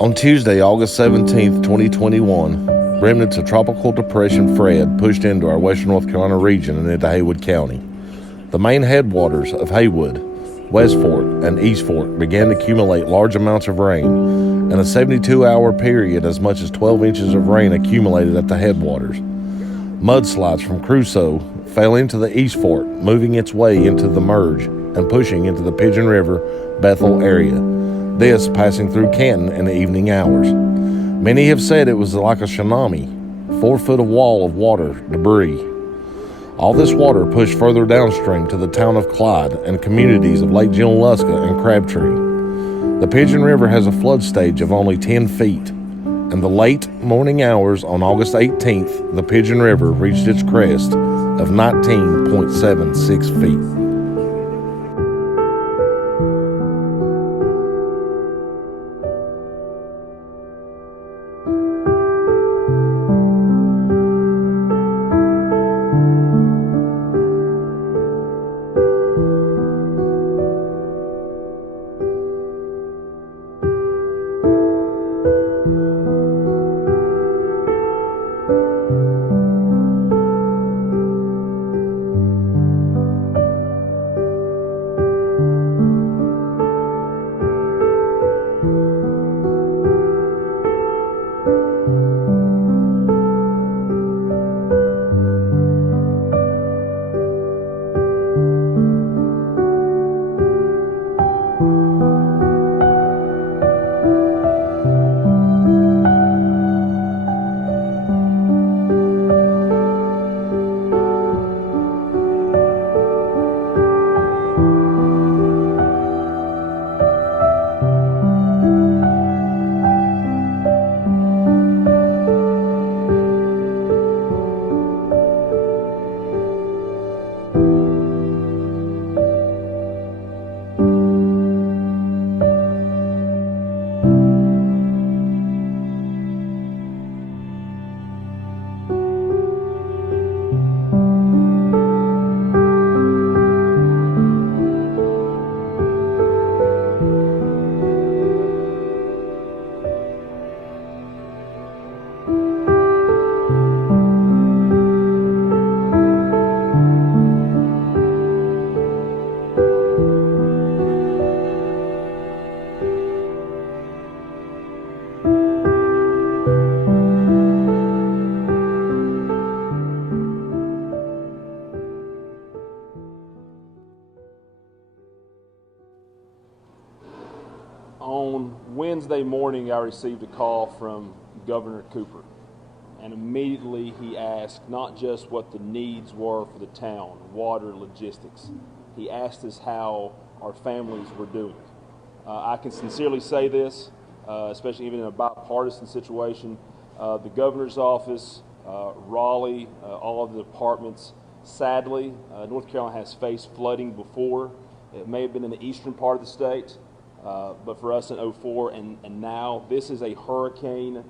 On Tuesday, August 17, 2021, remnants of Tropical Depression Fred pushed into our western North Carolina region and into Haywood County. The main headwaters of Haywood, West Fork, and East Fork began to accumulate large amounts of rain. In a 72-hour period, as much as 12 inches of rain accumulated at the headwaters. Mudslides from Crusoe fell into the East Fork, moving its way into the merge and pushing into the Pigeon River, Bethel area. This passing through Canton in the evening hours. Many have said it was like a tsunami, 4 foot of wall of water debris. All this water pushed further downstream to the town of Clyde and communities of Lake Junaluska and Crab Tree. The Pigeon River has a flood stage of only 10 feet. In the late morning hours on August 18th, the Pigeon River reached its crest of 19.76 feet. On Wednesday morning, I received a call from Governor Cooper, and immediately he asked not just what the needs were for the town, water, logistics. He asked us how our families were doing. I can sincerely say this, especially even in a bipartisan situation. The governor's office, Raleigh, all of the departments, sadly, North Carolina has faced flooding before. It may have been in the eastern part of the state. But for us in 2004 and now, this is a hurricane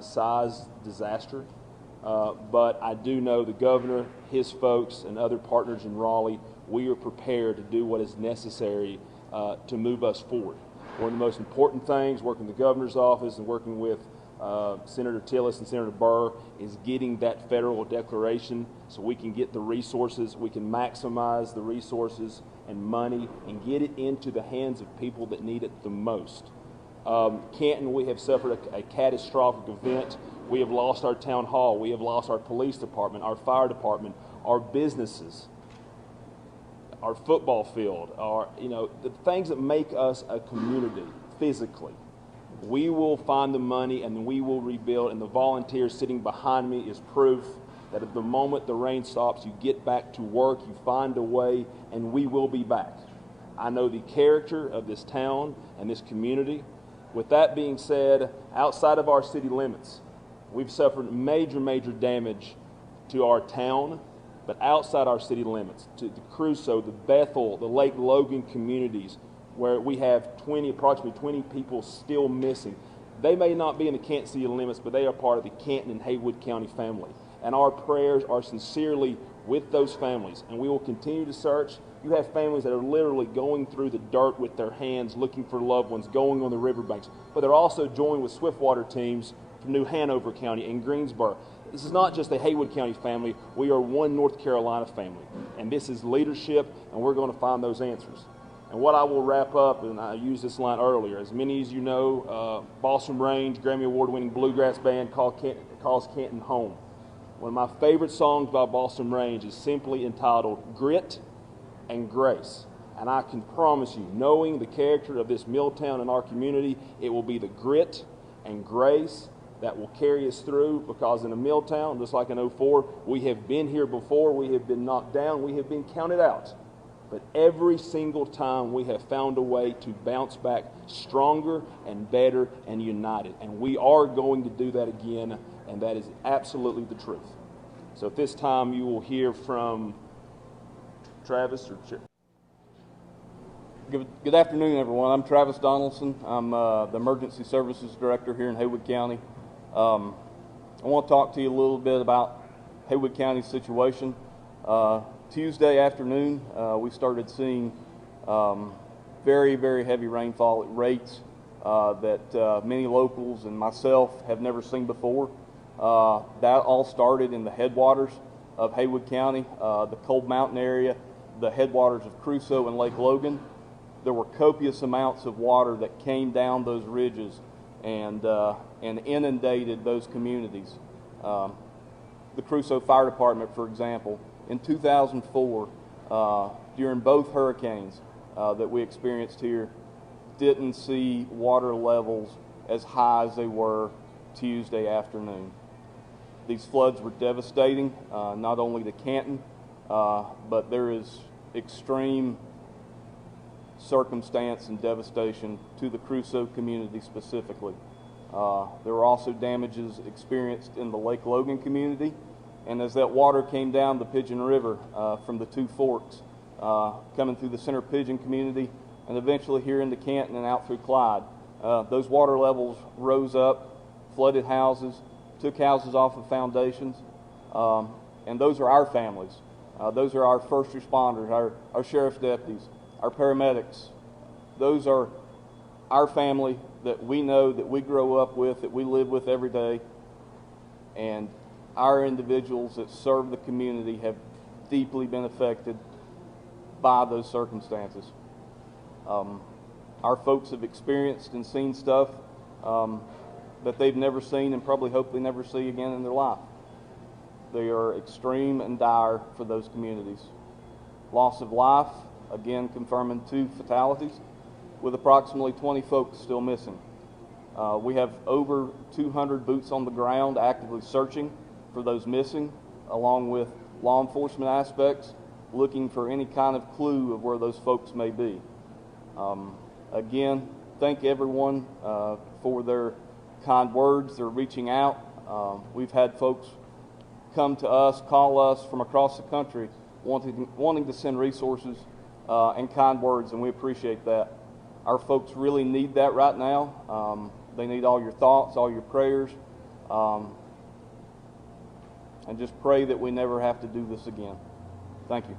size disaster. But I do know the governor, his folks, and other partners in Raleigh, we are prepared to do what is necessary to move us forward. One of the most important things, working with the governor's office and working with Senator Tillis and Senator Burr, is getting that federal declaration so we can get the resources, we can maximize the resources and money and get it into the hands of people that need it the most. Canton, we have suffered a catastrophic event. We have lost our town hall, we have lost our police department, our fire department, our businesses, our football field, the things that make us a community physically. We will find the money and we will rebuild, and the volunteers sitting behind me is proof that at the moment the rain stops, you get back to work, you find a way, and we will be back. I know the character of this town and this community. With that being said, outside of our city limits, we've suffered major damage to our town, but outside our city limits, to the Crusoe, the Bethel, the Lake Logan communities, where we have approximately 20 people still missing. They may not be in the Canton city limits, but they are part of the Canton and Haywood County family. And our prayers are sincerely with those families. And we will continue to search. You have families that are literally going through the dirt with their hands looking for loved ones, going on the riverbanks. But they're also joined with swiftwater teams from New Hanover County and Greensboro. This is not just a Haywood County family. We are one North Carolina family. And this is leadership, and we're going to find those answers. And what I will wrap up, and I used this line earlier, as many as you know, Balsam Range, Grammy Award-winning bluegrass band calls Canton home. One of my favorite songs by Balsam Range is simply entitled Grit and Grace. And I can promise you, knowing the character of this mill town and our community, it will be the grit and grace that will carry us through, because in a mill town, just like in 04, we have been here before, we have been knocked down, we have been counted out. But every single time we have found a way to bounce back stronger and better and united. And we are going to do that again, and that is absolutely the truth. So at this time you will hear from Travis or Chair. Good afternoon, everyone. I'm Travis Donaldson. I'm the Emergency Services Director here in Haywood County. I want to talk to you a little bit about Haywood County's situation. Tuesday afternoon, we started seeing very, very heavy rainfall at rates that many locals and myself have never seen before. That all started in the headwaters of Haywood County, the Cold Mountain area, the headwaters of Crusoe and Lake Logan. There were copious amounts of water that came down those ridges and inundated those communities. The Crusoe Fire Department, for example, in 2004, during both hurricanes that we experienced here, didn't see water levels as high as they were Tuesday afternoon. These floods were devastating, not only to Canton, but there is extreme circumstance and devastation to the Crusoe community specifically. There were also damages experienced in the Lake Logan community, and as that water came down the Pigeon River from the two forks, coming through the Center Pigeon community and eventually here into Canton and out through Clyde, those water levels rose up, flooded houses, took houses off of foundations, and those are our families. Those are our first responders, our sheriff's deputies, our paramedics. Those are our family that we know, that we grow up with, that we live with every day, and our individuals that serve the community have deeply been affected by those circumstances. Our folks have experienced and seen stuff that they've never seen and probably hope they never see again in their life. They are extreme and dire for those communities. Loss of life, again confirming 2 fatalities, with approximately 20 folks still missing. We have over 200 boots on the ground actively searching for those missing, along with law enforcement aspects looking for any kind of clue of where those folks may be. Again, thank everyone for their kind words. They're reaching out. We've had folks come to us, call us from across the country, wanting to send resources and kind words, and we appreciate that. Our folks really need that right now. They need all your thoughts, all your prayers, and just pray that we never have to do this again. Thank you.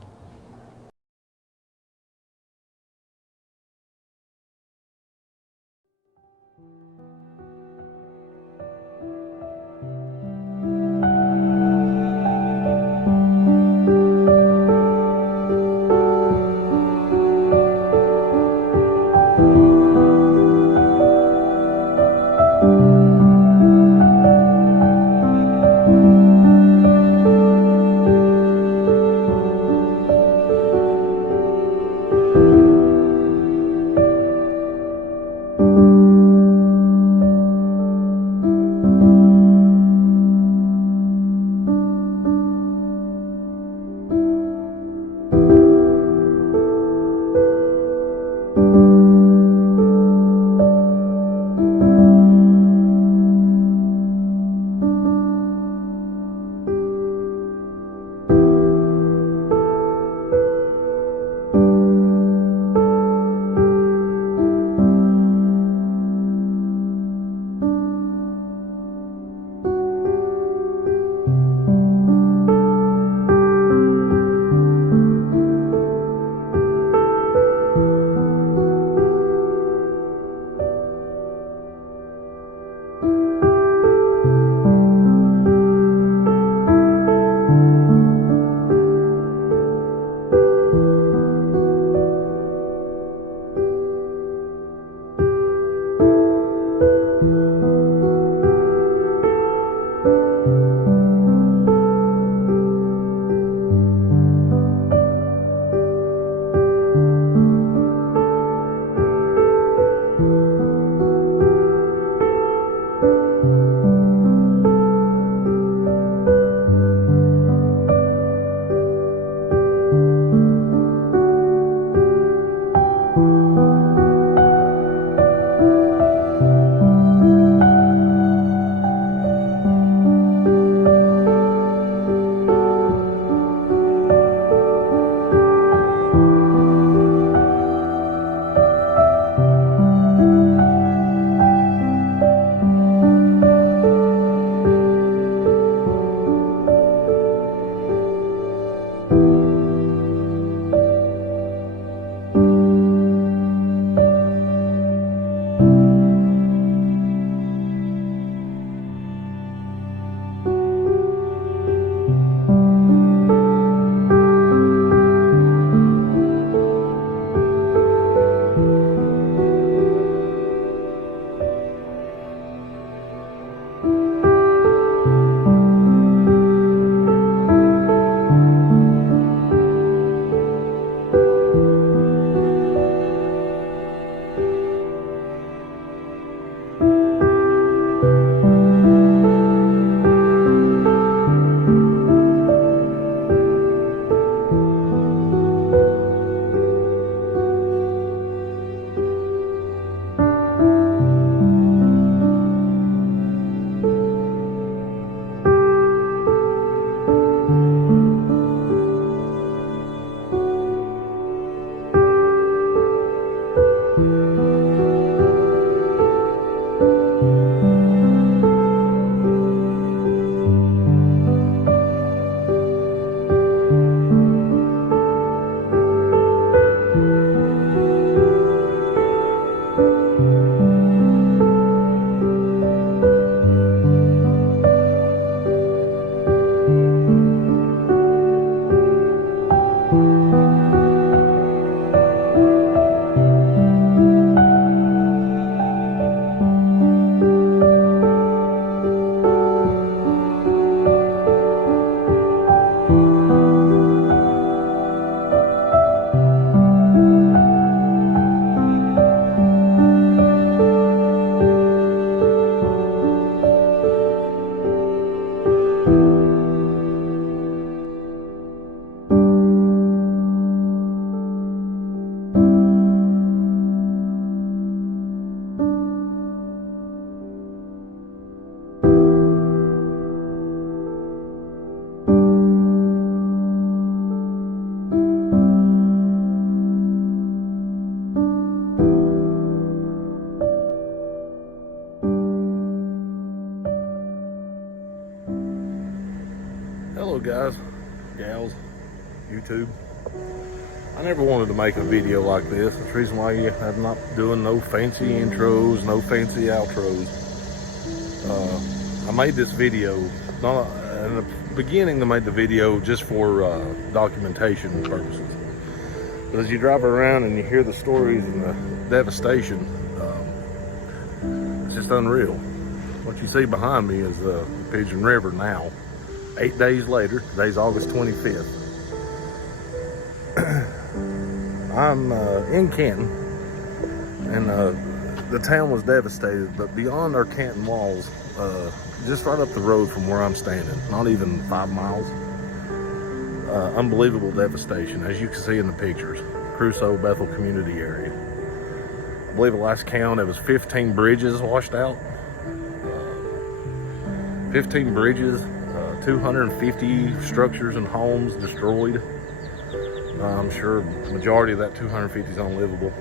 Hello guys, gals, YouTube. I never wanted to make a video like this. That's the reason why I'm not doing no fancy intros, no fancy outros. I made this video, in the beginning I made the video just for documentation purposes. But as you drive around and you hear the stories and the devastation, it's just unreal. What you see behind me is the Pigeon River now. 8 days later, today's August 25th. I'm in Canton, and the town was devastated, but beyond our Canton walls, just right up the road from where I'm standing, not even 5 miles, unbelievable devastation, as you can see in the pictures. Crusoe, Bethel community area. I believe the last count, it was 15 bridges washed out. 15 bridges. 250 structures and homes destroyed. I'm sure the majority of that 250 is unlivable.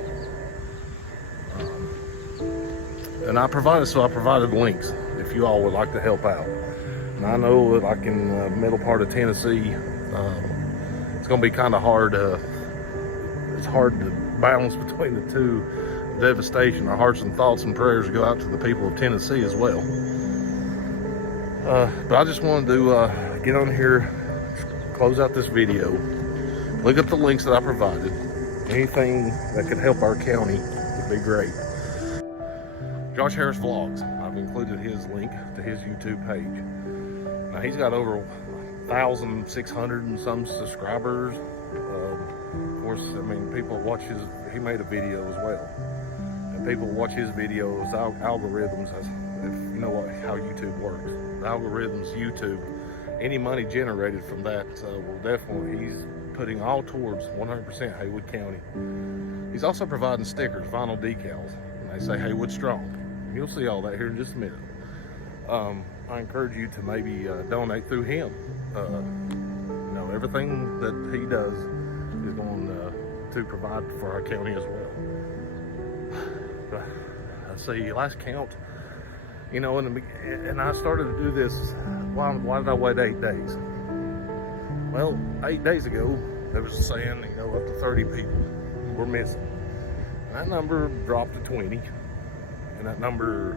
And I provided links if you all would like to help out. And I know that like in the middle part of Tennessee, it's going to be kind of hard. It's hard to balance between the two. Devastation. Our hearts and thoughts and prayers go out to the people of Tennessee as well. But I just wanted to get on here, close out this video, look at the links that I provided. Anything that could help our county would be great. Josh Harris Vlogs, I've included his link to his YouTube page. Now he's got over 1,600 and some subscribers. Of course, I mean, people watch he made a video as well. And people watch his videos, algorithms, if you know how YouTube works. Algorithms, YouTube, any money generated from that will definitely, he's putting all towards 100% Haywood County. He's also providing stickers, vinyl decals, and they say Haywood Strong. You'll see all that here in just a minute. I encourage you to maybe donate through him. You know, everything that he does is going to provide for our county as well. Let's see, last count, you know, and I started to do this, why did I wait 8 days? Well, 8 days ago, they was saying, you know, up to 30 people were missing. And that number dropped to 20, and that number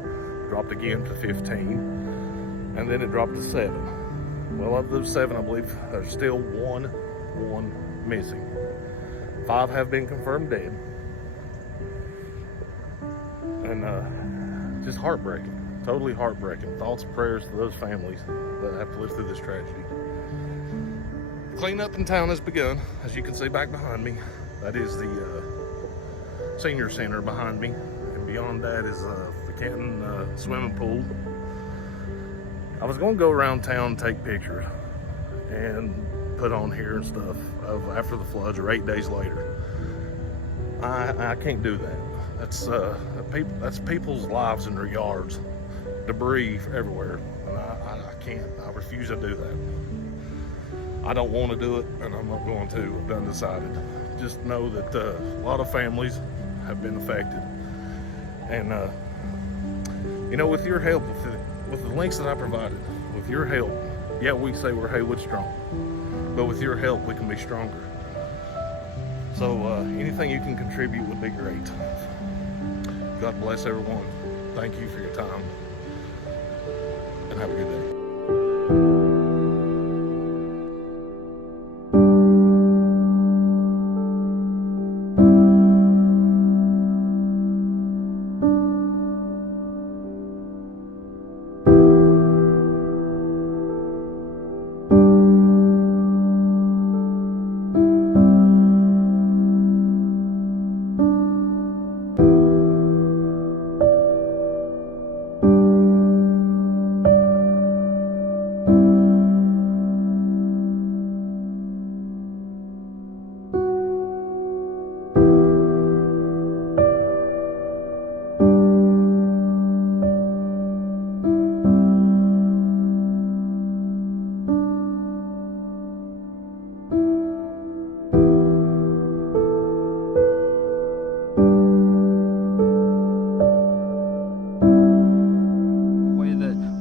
dropped again to 15, and then it dropped to 7. Well, of those 7, I believe there's still one missing. 5 have been confirmed dead. And just heartbreaking. Totally heartbreaking. Thoughts and prayers to those families that have to live through this tragedy. The cleanup in town has begun, as you can see back behind me. That is the senior center behind me, and beyond that is the Canton swimming pool. I was going to go around town and take pictures and put on here and stuff of after the floods or 8 days later. I can't do that. That's people's lives in their yards. Debris everywhere, and I can't. I refuse to do that. I don't want to do it, and I'm not going to. I've done decided. Just know that a lot of families have been affected, and you know, with your help, with the links that I provided, with your help, yeah, we say we're Haywood Strong, but with your help, we can be stronger. So anything you can contribute would be great. God bless everyone. Thank you for your time. And have a good day.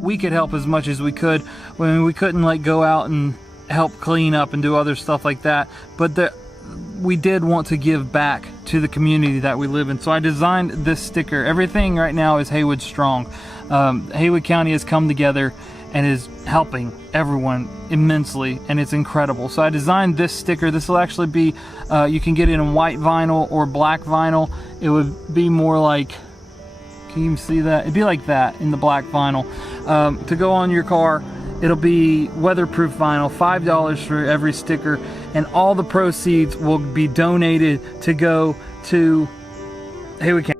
We could help as much as we could. When we couldn't like go out and help clean up and do other stuff like that, but we did want to give back to the community that we live in. So I designed this sticker. Everything right now is Haywood Strong. Haywood County has come together and is helping everyone immensely, and it's incredible. So I designed this sticker. This will actually be, you can get it in white vinyl or black vinyl. It would be more like, can you see that? It'd be like that in the black vinyl. To go on your car, it'll be weatherproof vinyl, $5 for every sticker, and all the proceeds will be donated to go to Haywood County.